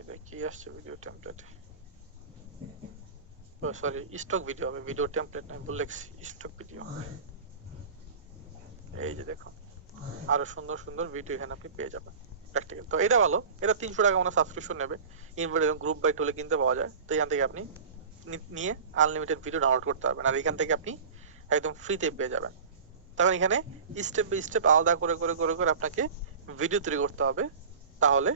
এটা কি আসছে ভিডিও টেমপ্লেট, ও সরি স্টক ভিডিও, আমি ভিডিও টেমপ্লেট না ভুল লিখছি, স্টক ভিডিও। এই যে দেখুন আরো সুন্দর সুন্দর ভিডিও এখানে আপনি পেয়ে যাবেন প্র্যাকটিক্যাল। তো এটা ভালো, এটা 300 টাকা মানে সাবস্ক্রিপশন নেবে, ইনভার্ট এবং গ্রুপ বাই টুলে কিনতে পাওয়া যায়। তো এখান থেকে আপনি নিয়ে আনলিমিটেড ভিডিও ডাউনলোড করতে পারবেন, আর এখান থেকে আপনি একদম ফ্রিতে পেয়ে যাবেন। তখন এখানে স্টেপ বাই স্টেপ আলাদা করে করে করে করে আপনাকে ভিডিও তৈরি করতে হবে, তাহলে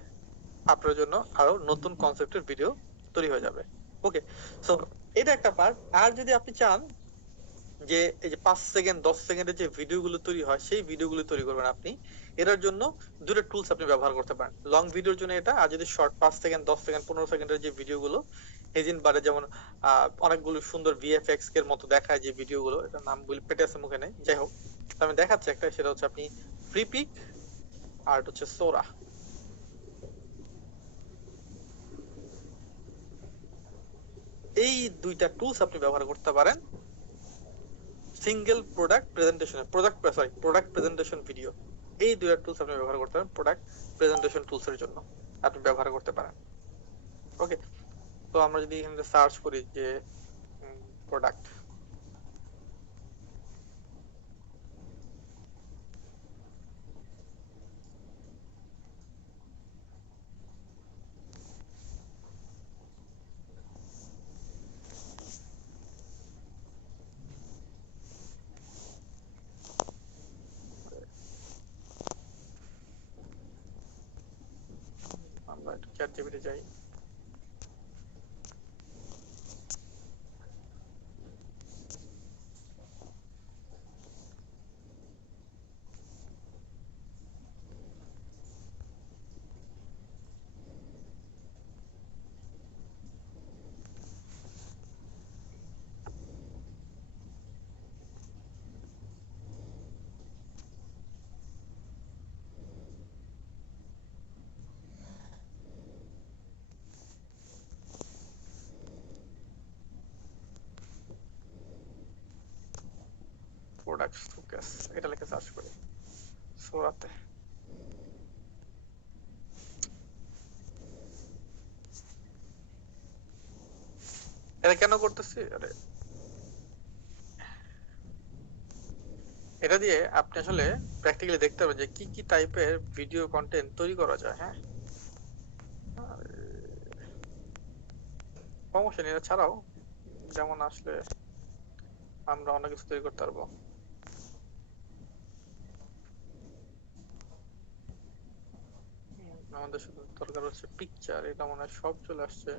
আপনার জন্য আরো নতুন কনসেপ্টের ভিডিও তৈরি হয়ে যাবে। ওকে, সো এটা একটা পার্ট। আর যদি আপনি চান যে এই যে 5 সেকেন্ড 10 সেকেন্ডের যে ভিডিওগুলো তৈরি হয় সেই ভিডিওগুলো তৈরি করবেন আপনি, এটার জন্য দুটো টুলস আপনি ব্যবহার করতে পারেন। লং ভিডিওর জন্য এটা, আর যদি শর্ট 5 সেকেন্ড 10 সেকেন্ড 15 সেকেন্ডের যে ভিডিওগুলো হেজিন বারে যেমন অনেকগুলো সুন্দর ভিএফএক্স এর মতো দেখায় যে ভিডিওগুলো, এটার নাম বলি পেটে আছে মুখে নেই, যাই হোক আমি দেখাচ্ছি একটা, সেটা হচ্ছে আপনি ফ্রিপিক আর হচ্ছে সোরা, এই দুইটা টুলস আপনি ব্যবহার করতে পারেন সিঙ্গেল প্রোডাক্ট প্রেজেন্টেশন ভিডিও। এই দুইটা টুলস আপনি ব্যবহার করতে পারেন প্রোডাক্ট প্রেজেন্টেশন টুলস এর জন্য, আপনি ব্যবহার করতে পারেন। ওকে, তো আমরা যদি এখানে সার্চ করি যে প্রোডাক্ট, আমরা একটু চ্যাট জিপিটি যাই, প্রোডাক্ট শোকেস এটা লিখে সার্চ করি সোরাতে। এটা কেন করতেছি? আরে এটা দিয়ে আপনি আসলে প্র্যাকটিক্যালি দেখতে পাবেন যে কি কি টাইপের ভিডিও কন্টেন্ট তৈরি করা যায়। হ্যাঁ, সমস্যা নেই। এটা ছাড়াও যেমন আসলে আমরা অনেক কিছু তৈরি করতে পারবো। আমাদের শুধু দরকার হচ্ছে পিকচার, এটা মনে হয় সব চলে আসছে।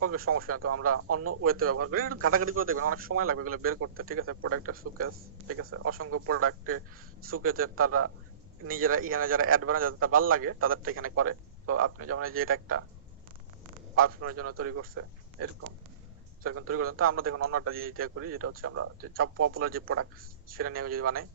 ওকে, সমস্যা নেই। তো আমরা অন্য ওয়েতে ব্যবহার করি। একটু ঘাটাঘাটি করে দেখবেন, অনেক সময় লাগবে এগুলো বের করতে। ঠিক আছে, প্রোডাক্টের সুকেস, ঠিক আছে, অসংখ্য প্রোডাক্টে সুকেজের তারা নিজেরা এখানে যারা অ্যাড বানায় যাদের ভালো লাগে তাদেরটা এখানে করে। তো আপনি যেমন এই যে এটা একটা পারফিউমের জন্য তৈরি করছে, এরকম সেরকম তৈরি করতেন। তো আমরা দেখুন অন্য একটা জিনিস দিয়ে করি, যেটা হচ্ছে আমরা যে সব পপুলার যে প্রোডাক্ট সেটা নিয়ে যদি বানাই।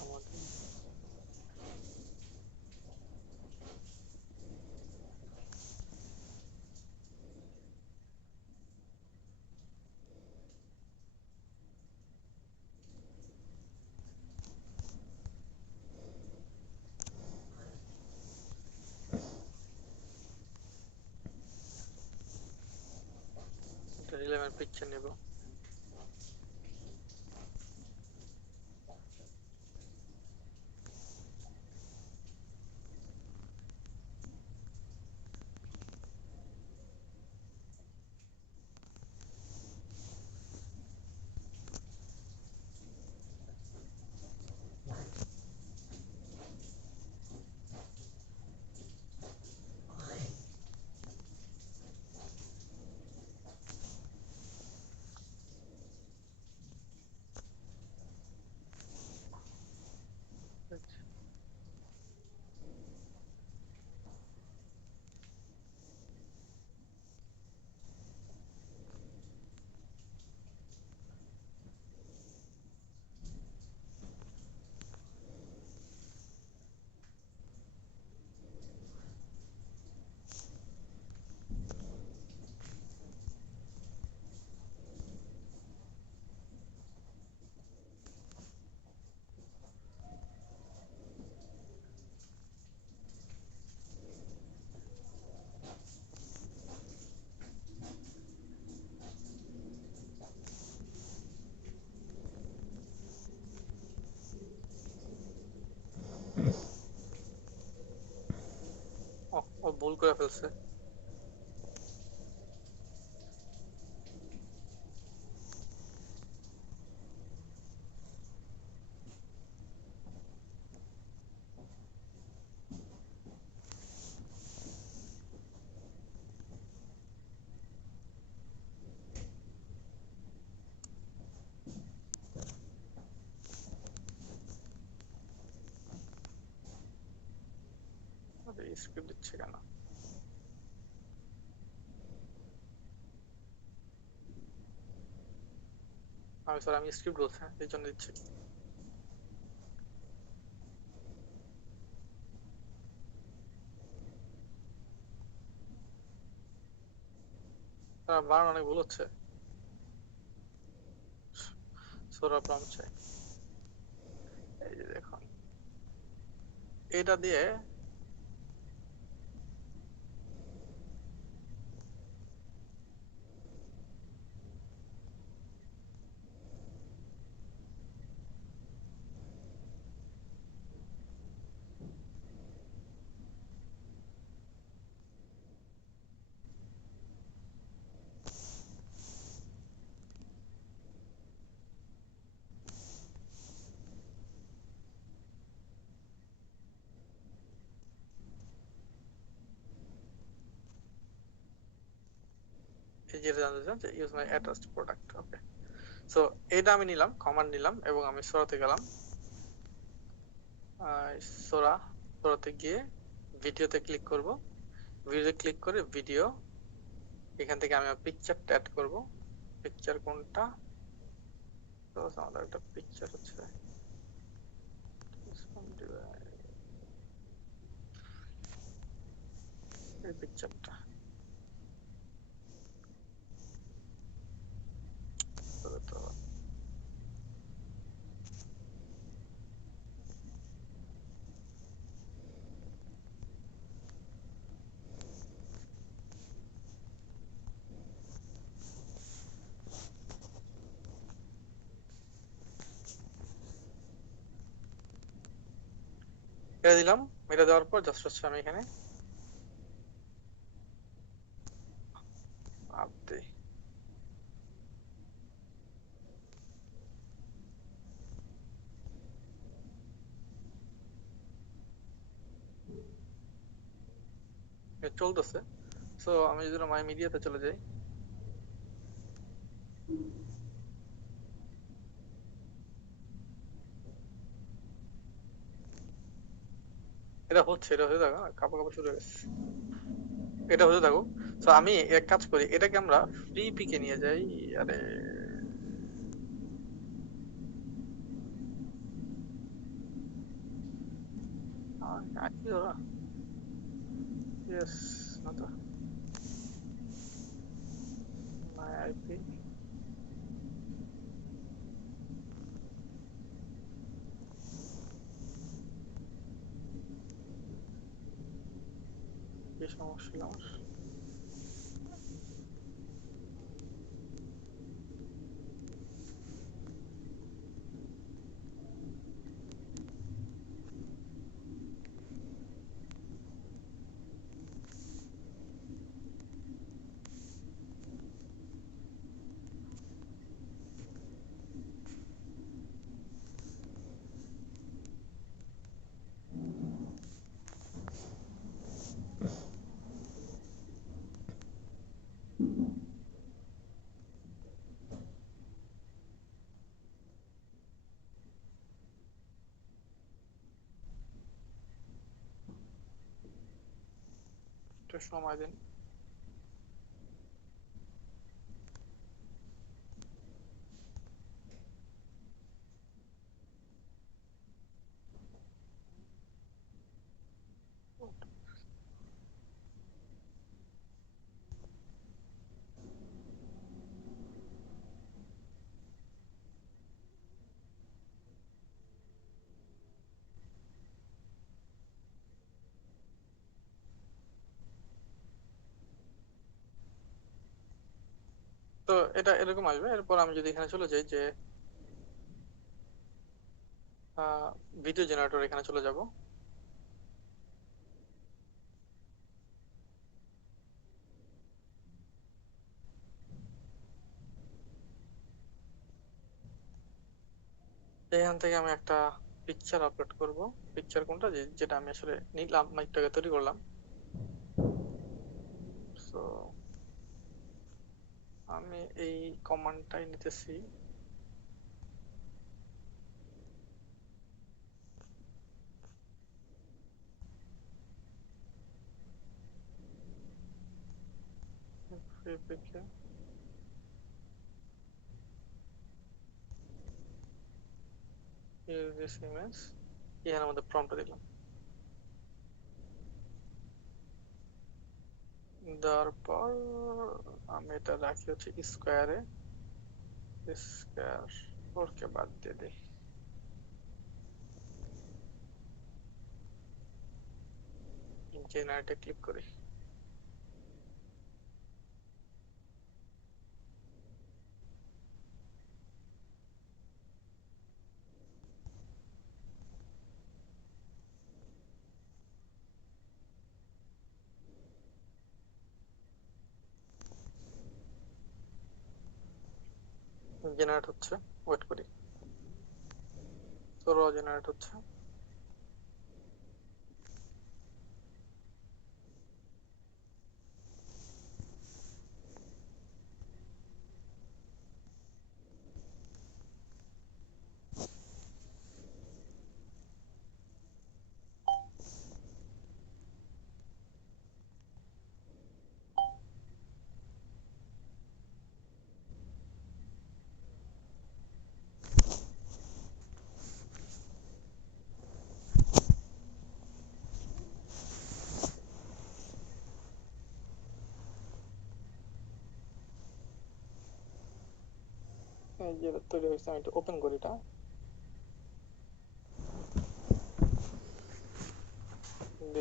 আমাদের রিলেভেন্ট পিকচার নেব। ও ভুল করে ফেলছে। স্ক্রিপ্ট দিচ্ছে কেন? আমি স্যার, আমি স্ক্রিপ্ট বলছি, এই জন্য দিচ্ছি। বানান অনেক ভুল হচ্ছে। সোরা প্রম্পট চাই। এই যে দেখুন, এটা দিয়ে এই যেটা জানতে চান যে ইউজ মাই অ্যাটাচড প্রোডাক্ট। ওকে, সো এটা আমি নিলাম, কমান্ড নিলাম এবং আমি সোরাতে গেলাম। সোরাতে গিয়ে ভিডিওতে ক্লিক করব, ভিডিওতে ক্লিক করে ভিডিও, এখান থেকে আমি পিকচারটা অ্যাড করব। পিকচার কোনটা? তো আমাদের একটা পিকচার হচ্ছে এই পিকচারটা, তো এটা দিলাম। এটা দেওয়ার পর জাস্ট হচ্ছে আমি এখানে আপ দিই। এটা চলতেছে। সো আমি যদি মাই মিডিয়াতে চলে যাই, এটা হচ্ছে, এটা হয়ে থাকো, কাপড় কাপড় শুরু হয়ে গেছে, এটা হতে থাকুক। তো আমি এক কাজ করি, এটাকে আমরা ফ্রি পিকে নিয়ে যাই। আরে কি ওরা, ইয়েস না তো মাই আইপি, কি সমস্যা আমার? একটু সময় দিন। তো এটা এরকম আসবে। এরপর আমি যদি এখানে চলে যাই যে ভিডিও জেনারেটর, এখানে চলে যাব। এখান থেকে আমি একটা পিকচার আপলোড করব। পিকচার কোনটা, যেটা আমি আসলে নিলাম, মাইকটাকে তৈরি করলাম। সো আমি এই কমান্ডটাই নিতেছি। use this image, এখানে আমাদের প্রম্পট দিলাম, দেওয়ার পর আমি এটা রাখি হচ্ছে স্কোয়ারে, স্কোয়ার 4 কে বাদ দিয়ে দিই। জেনারেটে ক্লিক করি। জেনারেট হচ্ছে, ওয়েট করি। তো জেনারেট হচ্ছে। এই যে এটা তৈরি হয়েছে, আমি একটু ওপেন করি এটা,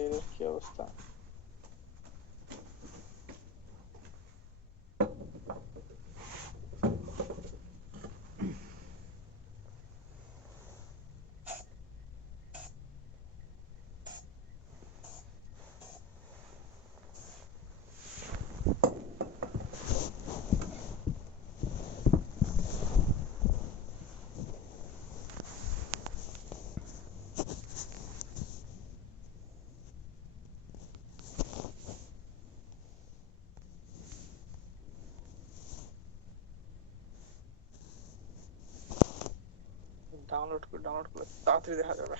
এর কি অবস্থা। ডাউনলোড করলে তাড়াতাড়ি দেখা যাবে।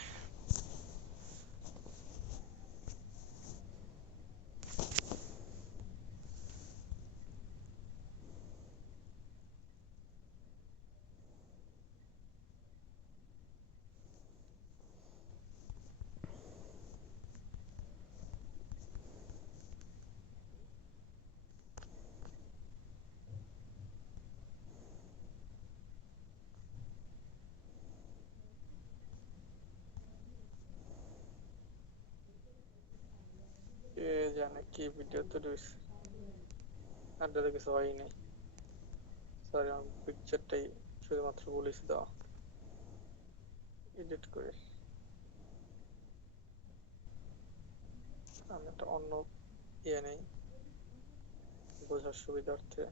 কে জানে কি ভিডিও তৈরি হয়েছে, আর তো কিছু হয়ই নাই। সরি, আমি পিকচারটাই শুধুমাত্র বলেছি দাও এডিট করে। আমি একটা অন্য নেই বোঝার সুবিধার্থে।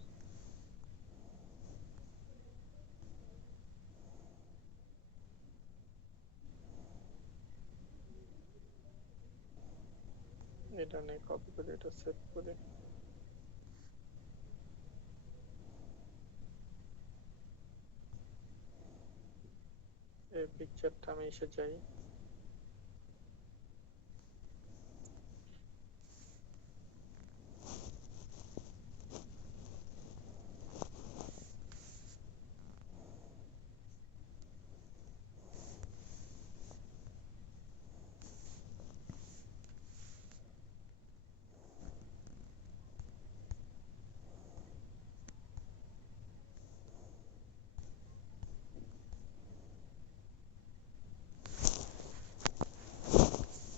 এটা নেই, কপি করে এটা সেভ করে এই পিকচারটা আমি এসে যাই।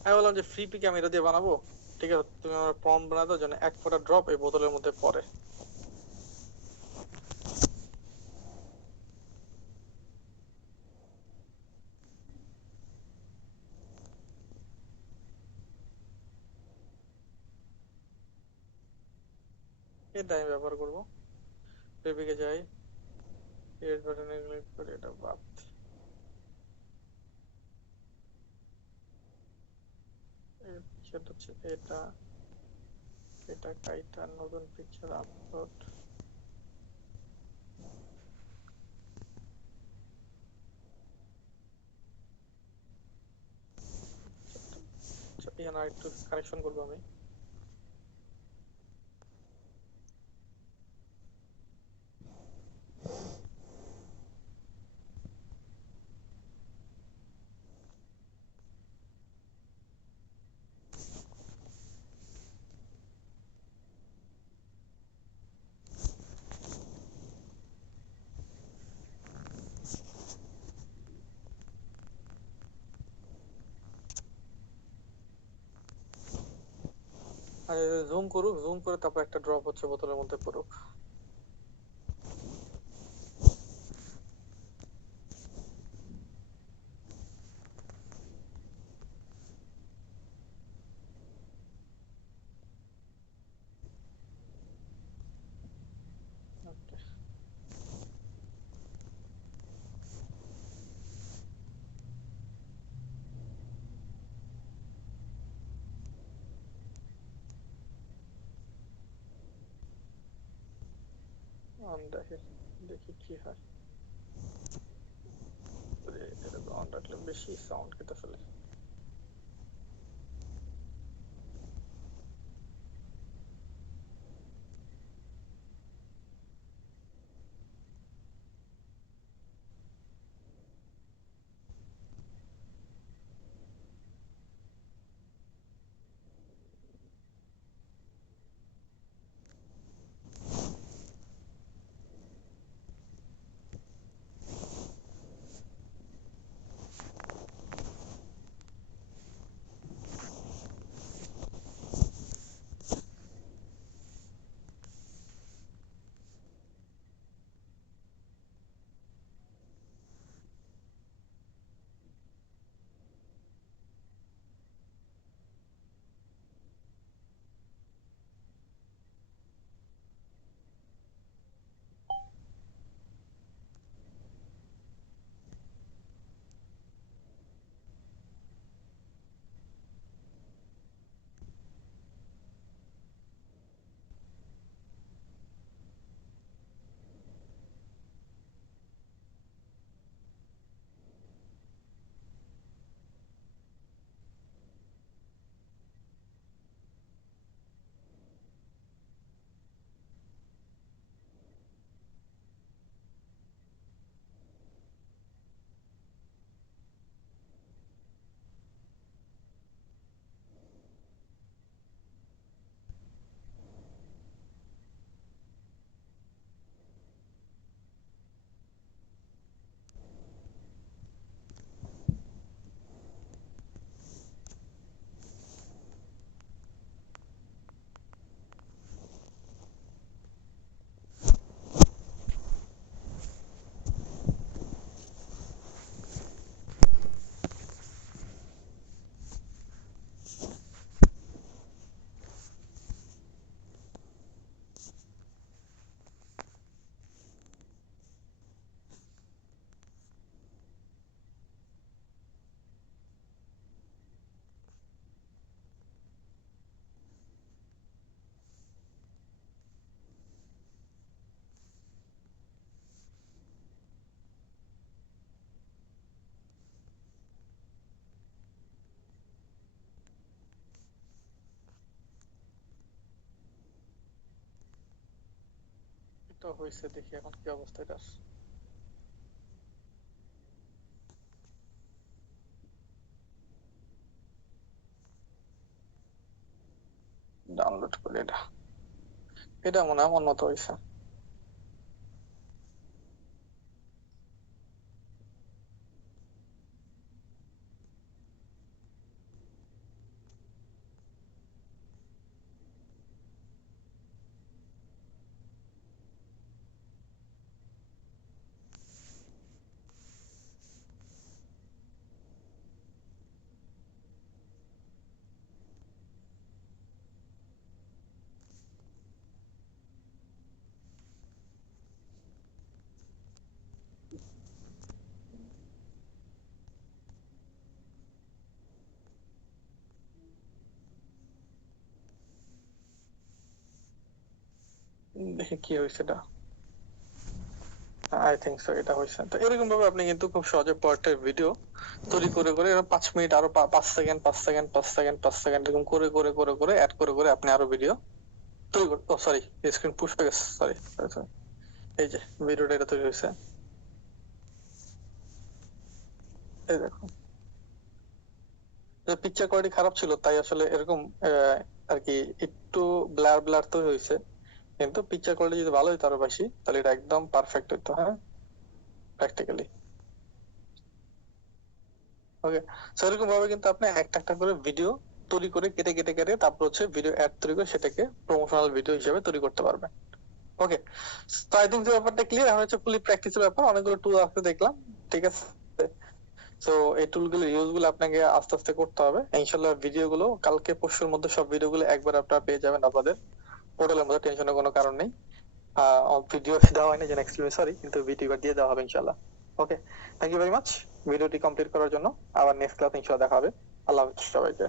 আমি বললাম যে ফ্রি পিকে আমি এটা দিয়ে বানাবো, ঠিক আছে তুমি আমার প্রম্পট বানাতে যেন 1 ফোঁটা ড্রপ এই বোতলের মধ্যে পড়ে। এটা আমি ব্যবহার করবো। ফ্রি পিকে যাই, এর বাটনে ক্লিক করে এটা বাদ। এর পিকচার হচ্ছে এটা, এটা কাইটা নতুন পিকচার আপলোড। এখানে একটু কারেকশন করবো আমি। আর জুম করুক, জুম করে তারপর একটা ড্রপ হচ্ছে বোতলের মধ্যে পড়ুক। Okay. দেখি দেখি কি হয়। এটা অন রাখলে বেশি সাউন্ড কেটে ফেলে। তো হইছে, দেখি এখন কি অবস্থা এটার। ডাউনলোড করে এটা মনে হয় আমার মতো হইছে। দেখি কি হয়েছে এটা। আই থিংক সো এটা হয়েছে। তো এরকম ভাবে আপনি কিন্তু খুব সহজে পরের ভিডিও তৈরি করে করে 5 মিনিট আরো 5 সেকেন্ড 5 সেকেন্ড 5 সেকেন্ড 5 সেকেন্ড এরকম করে করে করে করে অ্যাড করে করে আপনি আরো ভিডিও তৈরি করতে। ও সরি, স্ক্রিন পুশ হয়ে গেছে, সরি। এই যে ভিডিওটা এটা তৈরি হয়েছে, এই দেখো। পিকচার কোয়ালিটি খারাপ ছিল তাই আসলে এরকম আর কি একটু ব্লার ব্লার তৈরি হয়েছে, কিন্তু পিকচার কোয়ালিটি যদি ভালো হইতো আরো বেশি তাহলে এটা একদম পারফেক্ট হইতো। হ্যাঁ, প্র্যাকটিক্যালি। ওকে, সো এরকম ভাবে কিন্তু আপনি একটা একটা করে ভিডিও তৈরি করে কেটে কেটে কেটে তারপর হচ্ছে ভিডিও অ্যাড তৈরি করে সেটাকে প্রমোশনাল ভিডিও হিসেবে তৈরি করতে পারবেন। ওকে, তো আই থিংক যে ব্যাপারটা ক্লিয়ার। এখন হচ্ছে ফুলি প্র্যাকটিসের ব্যাপার, অনেকগুলো টুল আছে দেখলাম, ঠিক আছে। তো এই টুলগুলো ইউজ গুলো আপনাকে আস্তে আস্তে করতে হবে। ইনশাআল্লাহ ভিডিওগুলো কালকে পরশুর মধ্যে সব ভিডিওগুলো একবার আপনারা পেয়ে যাবেন আপনাদের পোর্টালের মধ্যে, টেনশনের কোনো কারণ নেই। ভিডিও দেওয়া হয়নি, যেন এক্সট্রিমলি সরি, কিন্তু ভিডিও দিয়ে দেওয়া হবে ইনশাআল্লাহ। ওকে, থ্যাংক ইউ ভেরি মাচ ভিডিওটি কমপ্লিট করার জন্য। আবার নেক্সট ক্লাস ইনশাআল্লাহ দেখা হবে। আল্লাহ হাফেজ সবাইকে।